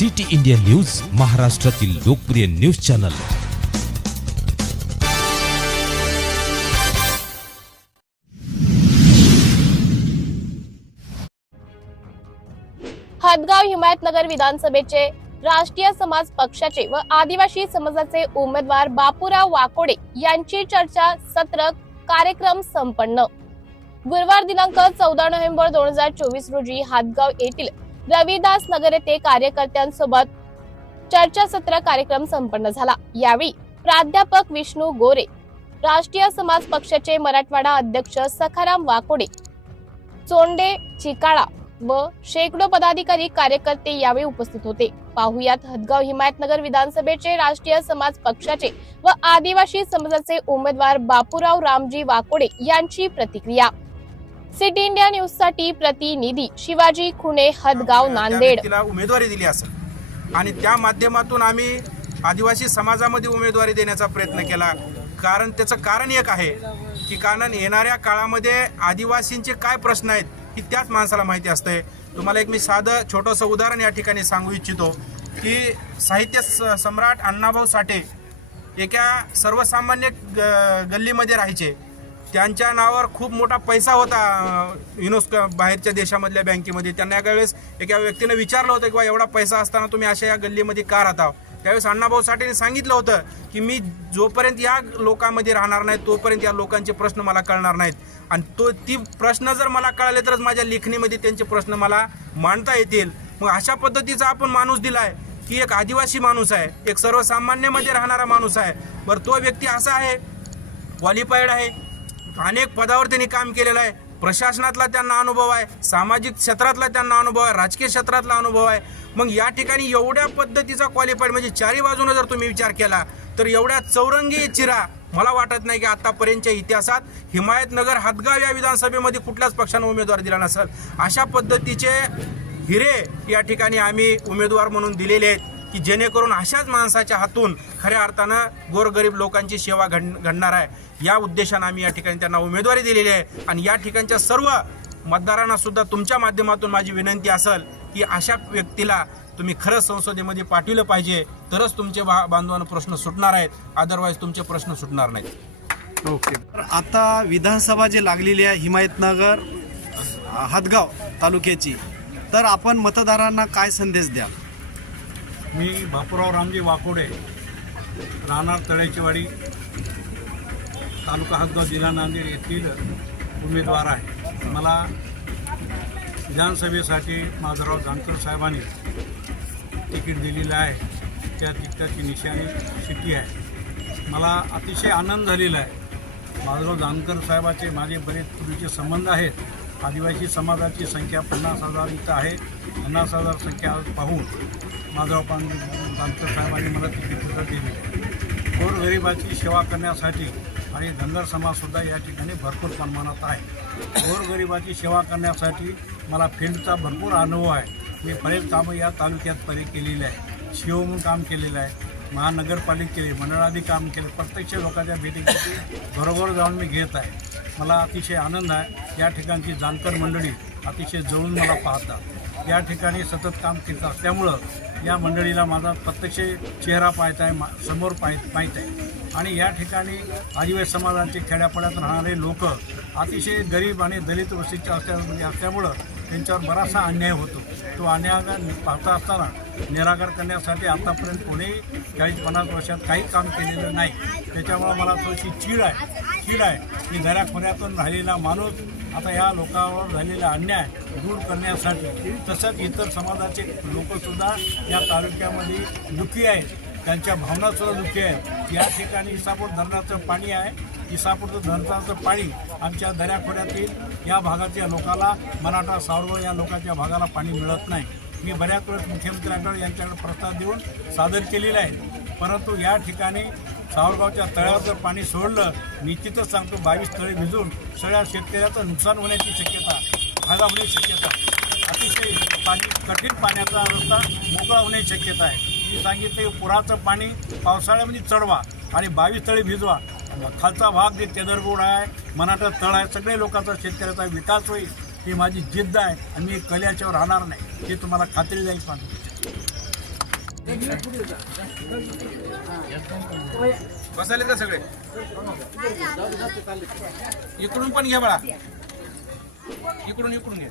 City India news, महाराष्ट्रातील लोकप्रिय news channel. Hadgaon Himayatnagar विधानसभेचे राष्ट्रीय समाज पक्षाचे व आदिवासी समाजाचे उमेदवार बापूराव वाकोडे यांची चर्चा सत्र कार्यक्रम संपन्न। गुरुवार दिनांक 14 नोव्हेंबर 2024 रोजी हदगाव येथील रविदास नगर येथे कार्यकर्त्यांसोबत चर्चासत्र कार्यक्रम संपन्न झाला। यावेळी प्राध्यापक विष्णू गोरे, राष्ट्रीय समाज पक्षाचे मराठवाडा अध्यक्ष सखाराम वाकोडे, चोंडे चिकाळा व शेकडो पदाधिकारी कार्यकर्ते यावेळी उपस्थित होते। पाहुयात हदगाव हिमायतनगर विधानसभेचे राष्ट्रीय समाज पक्षाचे व आदिवासी समाजाचे उमेदवार बापूराव रामजी वाकोडे यांची प्रतिक्रिया। सिटी इंडिया न्यूज साठी प्रतिनिधी शिवाजी खुणे, हदगाव, नांदेड। तिला उमेदवारी दिली असेल आणि त्या माध्यमातून आम्ही आदिवासी समाजामध्ये उमेदवारी देण्याचा प्रयत्न केला। कारण त्याचं कारण एक आहे की कारण येणाऱ्या काळामध्ये आदिवासींचे काय प्रश्न आहेत ही त्याच माणसाला माहिती असते। तुम्हाला एक मी साधं छोटंसं उदाहरण या ठिकाणी सांगू इच्छितो की साहित्य सम्राट अण्णाभाऊ साठे एका सर्वसामान्य गल्लीमध्ये राहायचे। त्यांच्या नावावर खूप मोठा पैसा होता युनेस्को बाहेरच्या देशामधल्या बँकेमध्ये। त्यांना एका वेळेस एका व्यक्तीने विचारलं होतं की बा एवढा पैसा असताना तुम्ही अशा या गल्लीमध्ये का राहता। त्यावेळेस अण्णाभाऊ साठेने सांगितलं होतं की मी जोपर्यंत या लोकांमध्ये राहणार नाही तोपर्यंत या लोकांचे प्रश्न मला कळणार नाहीत आणि ती प्रश्न जर मला कळले तरच माझ्या लेखणीमध्ये त्यांचे प्रश्न मला मांडता येतील। मग अशा पद्धतीचा आपण माणूस दिलाय की एक आदिवासी माणूस आहे, एक सर्वसामान्यमध्ये राहणारा माणूस आहे। बरं तो व्यक्ती असा आहे, क्वालिफाईड आहे, अनेक पदावर त्यांनी काम केलेलं आहे, प्रशासनातला त्यांना अनुभव आहे, सामाजिक क्षेत्रातला त्यांना अनुभव आहे, राजकीय क्षेत्रातला अनुभव आहे। मग या ठिकाणी एवढ्या पद्धतीचा क्वालिफाईड म्हणजे चारी बाजूने जर तुम्ही विचार केला तर एवढ्या चौरंगी चिरा मला वाटत नाही की आतापर्यंतच्या इतिहासात हिमायतनगर हदगाव या विधानसभेमध्ये कुठल्याच पक्षाने उमेदवार दिला नसेल। अशा पद्धतीचे हिरे या ठिकाणी आम्ही उमेदवार म्हणून दिलेले आहेत की जेणेकरून अशाच माणसाच्या हातून खऱ्या अर्थानं गोरगरीब लोकांची सेवा घडणार आहे। या उद्देशाने आम्ही या ठिकाणी त्यांना उमेदवारी दिलेली आहे आणि या ठिकाणच्या सर्व मतदारांना सुद्धा तुमच्या माध्यमातून माझी विनंती असेल की अशा व्यक्तीला तुम्ही खरंच संसदेमध्ये पाठविलं पाहिजे, तरच तुमचे बांधवांना प्रश्न सुटणार आहेत, अदरवाईज तुमचे प्रश्न सुटणार नाहीत। ओके, आता विधानसभा जे लागलेली आहे हिमायतनगर हदगाव तालुक्याची, तर आपण मतदारांना काय संदेश द्याल? मी बापूराव रामजी वाकोडे, राहणार तळेचीवाडी, तालुका हदगाव, जिल्हा नांदेड येथील उमेदवार आहे। मला विधानसभेसाठी माधवराव जानकर साहेबांनी तिकीट दिलेलं आहे। त्या तिकिटाची निशाणी सिटी आहे। मला अतिशय आनंद झालेला आहे। माधवराव जानकर साहेबाचे माझे बरेच पूर्वीचे संबंध आहेत। आदिवासी समाजाची संख्या 50,000 इथं आहे। 50,000 संख्या पाहून माधवराव जानकर साहेबांनी मला तिकीट सुद्धा दिले आहे। गोरगरिबाची सेवा करण्यासाठी आणि धनगर समाजसुद्धा या ठिकाणी भरपूर प्रमाणात आहे। गोरगरिबाची सेवा करण्यासाठी मला फील्डचा भरपूर अनुभव आहे। मी बरेच कामं या तालुक्यात केलेली आहे। शिव म्हणून काम केलेलं आहे, महानगरपालिकेने मंडळाधी काम केलं, प्रत्यक्ष लोकांच्या भेटीसाठी घरोघर जाऊन मी घेत आहे। मला अतिशय आनंद आहे। या ठिकाणची जाणकार मंडळी अतिशय जवळून मला पाहतात। या ठिकाणी सतत काम करत असल्यामुळं या मंडळीला माझा प्रत्यक्ष चेहरा पाहत आहे, समोर माहीत आहे। आणि या ठिकाणी आदिवासी समाजाचे खेड्यापाड्यात राहणारे लोक अतिशय गरीब आणि दलित वस्तीचे असल्यामुळं त्यांच्यावर बराचसा अन्याय होतो। तो अन्याय पाहता असताना निराकार करण्यासाठी आतापर्यंत कोणीही 40-50 वर्षात काही काम केलेलं नाही। त्याच्यामुळं मला थोडीशी चीड आहे की दऱ्याखोऱ्यातून राहिलेला माणूस आता या लोकांवर झालेला अन्याय दूर करण्यासाठी, तसंच इतर समाजाचे लोकसुद्धा या तालुक्यामध्ये दुःखी आहेत, त्यांच्या भावनासुद्धा दुःखी आहेत। या ठिकाणी इसापूर धरणाचं पाणी आहे, इसापूर धरणाचं पाणी आमच्या दऱ्याखोऱ्यातील या भागाच्या लोकाला, मराठा सावरव या लोकांच्या भागाला पाणी मिळत नाही। मी बऱ्याच वेळेस मुख्यमंत्र्यांकडे यांच्याकडे प्रस्ताव देऊन सादर केलेला आहे, परंतु या ठिकाणी सावरगावच्या तळ्यावर जर पाणी सोडलं, निश्चितच सांगतो 22 तळे भिजून सगळ्या शेतकऱ्याचं नुकसान होण्याची शक्यता, फायदा होण्याची शक्यता, अतिशय कठीण पाण्याचा रस्ता मोकळा होण्याची शक्यता आहे। मी सांगितले पुराचं पाणी पावसाळ्यामध्ये चढवा आणि 22 तळे भिजवा, खालचा भाग जे तेदरगोड आहे, मराठा तळ आहे, सगळे लोकांचा शेतकऱ्याचा विकास होईल ही माझी जिद्द आहे आणि मी कल्याच्यावर राहणार नाही, हे तुम्हाला खात्री जाईल. बसायले का सगळे? इकडून पण घ्या बाळा, इकडून घ्या.